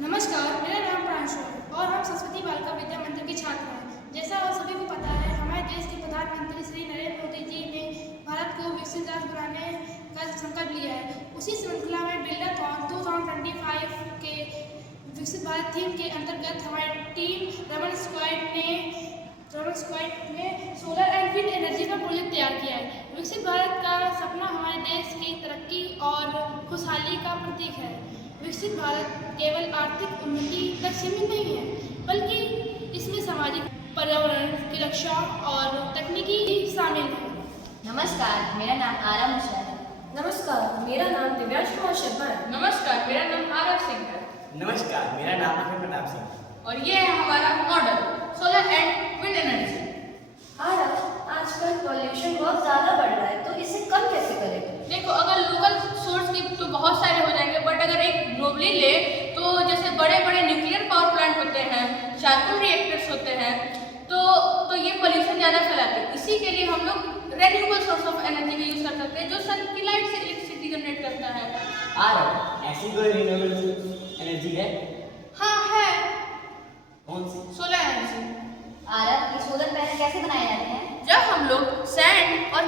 नमस्कार, मेरा नाम प्रांशु है और हम सरस्वती बालिका विद्या मंदिर के छात्र हैं। जैसा आप सभी को पता है, हमारे देश के प्रधानमंत्री श्री नरेंद्र मोदी जी ने भारत को विकसित राष्ट्र बनाने का संकल्प लिया है। उसी श्रृंखला में बिल्डाथॉन 2025 के विकसित भारत थीम के अंतर्गत हमारी टीम रमन स्क्वाड ने सोलर एंड विंड एनर्जी का प्रोजेक्ट तैयार किया है। विकसित भारत का सपना हमारे देश की तरक्की और खुशहाली का प्रतीक है। विकसित भारत केवल आर्थिक उन्नति तक सीमित नहीं है, बल्कि इसमें सामाजिक, पर्यावरण की रक्षा और तकनीकी भी शामिल है। नमस्कार, मेरा नाम आरव मिश्रा है। नमस्कार, मेरा नाम दिव्यांश कुमार शर्मा है। नमस्कार, मेरा नाम आरव सिंह है। नमस्कार, मेरा नाम अखिल प्रताप सिंह और ये है हमारा model solar and wind energy. Aarav, आजकल पॉल्यूशन बहुत ज़्यादा बढ़ रहा है, तो इसे कम कैसे करें? देखो, अगर लोकल सोर्स की तो बहुत सारे हो जाएंगे, बट अगर एक ग्लोबली ले तो जैसे बड़े बड़े न्यूक्लियर पावर प्लांट होते हैं, चार्कोल रिएक्टर्स होते हैं, तो ये पोल्यूशन ज़्यादा फैलाते हैं। इसी के लिए हम लोग रेन्यूएबल सोर्स ऑफ एनर्जी का यूज़ कर सकते हैं, जो सन की लाइट से इलेक्ट्रिसिटी जनरेट करता है। ऐसी कोई रिन्यूएबल एनर्जी है? हाँ है। कौन सी? Solar energy. आरव, ये सोलर पैनल कैसे बनाए जाते हैं? जब हम लोग सैंड और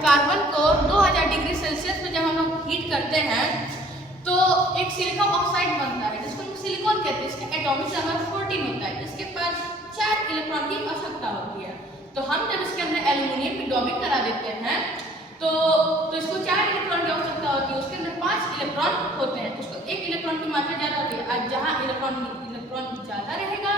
कार्बन को 2000 डिग्री सेल्सियस में जब हम लोग हीट करते हैं तो एक सिलिकॉन ऑक्साइड बनता है, जिसको हम सिलिकॉन कहते हैं। इसका एटॉमिक नंबर 14 होता है, इसके पास 4 इलेक्ट्रॉन की आवश्यकता होती है। तो हम जब इसके अंदर एल्यूमिनियम की डोपिंग करा देते हैं तो इसको 4 इलेक्ट्रॉन की आवश्यकता होती है। उसके अंदर 5 इलेक्ट्रॉन होते हैं, उसको 1 इलेक्ट्रॉन की मात्रा ज़्यादा होती है। और जहाँ इलेक्ट्रॉन ज़्यादा रहेगा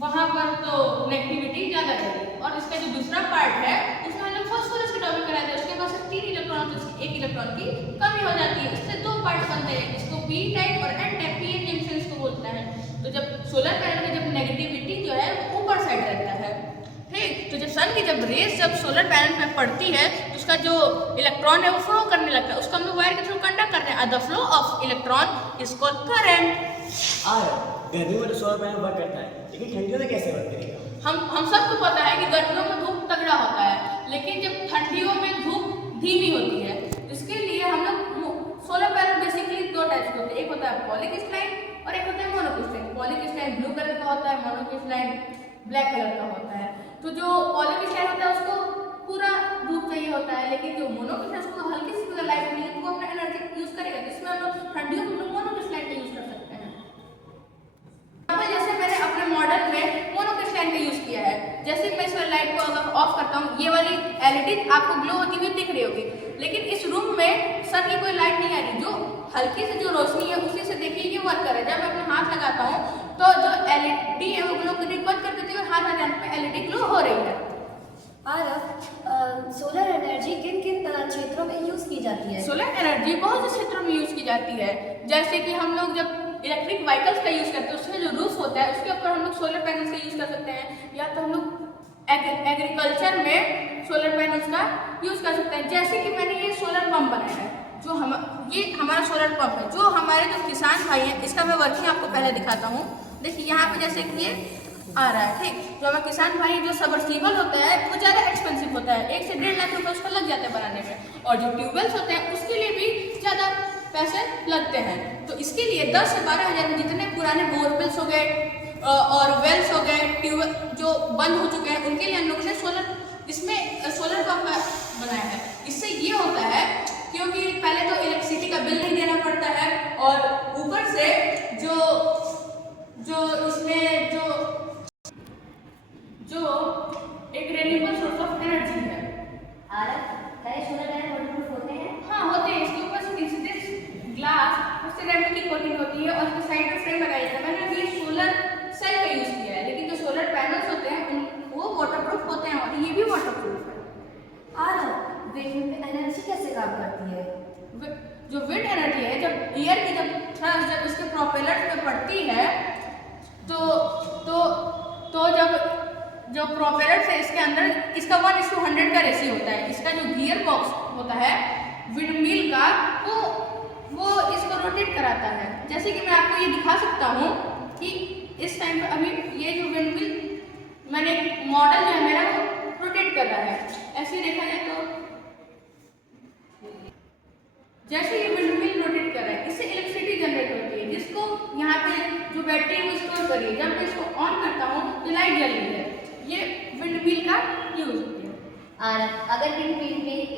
वहाँ पर तो नेगेटिविटी ज़्यादा रहेगी। और इसका जो दूसरा पार्ट है उसमें हम लोग फास्फोरस की डोपिंग कराते हैं, उसके पास 3 इलेक्ट्रॉन, तो 1 इलेक्ट्रॉन की कमी हो जाती है। इससे 2 पार्ट बनते हैं, इसको पी टाइप और N type, P N junction इसको बोलता है। तो जब सोलर पैनल में जब नेगेटिविटी जो है ऊपर साइड रहता है, ठीक, तो जब सन की जब रेस जब सोलर पैनल में पड़ती है तो उसका जो इलेक्ट्रॉन है वो फ्लो करने लगता है, उसको हम लोग वायर के थ्रू कंडक्ट करते हैं। The flow of electron is called current. गर्मियों में तो सोलर पैनल वर्क करता है, लेकिन ठंडियों में कैसे वर्क करेगा? हम सबको पता है कि गर्मियों में धूप तगड़ा होता है, लेकिन जब ठंडियों में धूप धीमी होती है, इसके लिए हम लोग सोलर पैनल बेसिकली 2 टाइप्स के होते हैं। एक होता है पॉलीक्रिस्टलाइन और एक होता है मोनोक्रिस्टलाइन। पॉलीक्रिस्टलाइन ब्लू कलर का होता है, मोनोक्रिस्टलाइन ब्लैक कलर का होता है। तो जो पॉलीक्रिस्टलाइन होता है उसको पूरा धूप चाहिए होता है, लेकिन जो मोनोक्रिस्टलाइन उसको हल्की सी लाइट मिले तो वो अपना एनर्जी यूज करेगा, जिसमें हम लोग ठंडियों में मोनोक्रिस्टलाइन का यूज कर सकते हैं। जैसे मैंने अपने मॉडल में मोनोक्रिस्टलाइन का यूज किया है। जैसे मैं इस वाली लाइट को अगर ऑफ करता हूँ, ये वाली एलईडी आपको ग्लो होती हुई दिख रही होगी, लेकिन इस रूम में सन की कोई लाइट नहीं आ रही। जो हल्की से जो रोशनी है उसी से देखिए ये वर्क कर रहा है। जब मैं अपना हाथ लगाता हूँ तो जो एलईडी है वो ग्लो करने बंद कर देती है और हाथ लगाने पे एलईडी ग्लो हो रही है। आरव, सोलर एनर्जी किन किन क्षेत्रों में यूज़ की जाती है? सोलर एनर्जी बहुत से क्षेत्रों में यूज की जाती है। जैसे कि हम लोग जब इलेक्ट्रिक व्हीकल्स का यूज करते हैं, उसमें जो रूफ होता है उसके ऊपर हम लोग सोलर पैनल्स का यूज कर सकते हैं, या तो हम लोग एग्रीकल्चर में सोलर पैनल्स का यूज कर सकते हैं। जैसे कि मैंने ये सोलर पंप बनाया है, ये हमारा सोलर पंप है, जो हमारे जो किसान भाई हैं, इसका मैं वर्किंग आपको पहले दिखाता हूँ। देखिए यहाँ पे जैसे कि ये आ रहा है, ठीक, जो हमारे किसान भाई जो सबमर्सिबल होता है वो ज़्यादा एक्सपेंसिव होता है, 1 से 1.5 लाख रुपये उसका लग जाते हैं बनाने में। और जो ट्यूबवेल्स होते हैं उसके लिए भी ज़्यादा पैसे लगते हैं। तो इसके लिए 10 से 12 हज़ार में जितने पुराने बोरवेल्स हो गए और वेल्स हो गए, ट्यूबवेल जो बंद हो चुके हैं, उनके लिए हम लोगों ने सोलर पंप बनाया है। इससे ये होता है क्योंकि पहले तो इलेक्ट्रिसिटी का बिल नहीं देना पड़ता है, और ऊपर से इसमें जो एक रेन्यूएबल सोर्स ऑफ एनर्जी है। आरव, क्या ये सोलर पैनल वाटरप्रूफ होते हैं? हाँ, होते हैं। इसके ऊपर से ग्लास उससे रेमन की कोटिंग होती है और इसके साइड में फ्रेम लगाया जाता है। मैंने अभी सोलर सेल का यूज किया है, लेकिन जो सोलर पैनल्स होते हैं वो वाटरप्रूफ होते हैं और ये भी वाटरप्रूफ है। आरव, विंड एनर्जी कैसे काम करती है? जो विंड एनर्जी है, जब एयर की थ्रस्ट जब इसके प्रोपेलर्स में पड़ती है तो जब जो प्रोपेलर है इसके अंदर इसका 1:100 का रेशियो होता है। इसका जो गियर बॉक्स होता है विंडमिल का, वो इसको रोटेट कराता है। जैसे कि मैं आपको ये दिखा सकता हूँ कि इस टाइम पर अभी ये जो विंडमिल मैंने मॉडल जो है मेरा रोटेट कर रहा है। ऐसे देखा जाए तो जैसे ये विंड मिल रोटेट कर रहा है, इससे इलेक्ट्रिसिटी जनरेट होती है, जिसको यहाँ पे जो बैटरी है वो स्टोर करी है। जब मैं इसको ऑन करता हूँ तो लाइट जल रही है। ये विंड मिल का यूज होती है। आरव, अगर विंड मिल में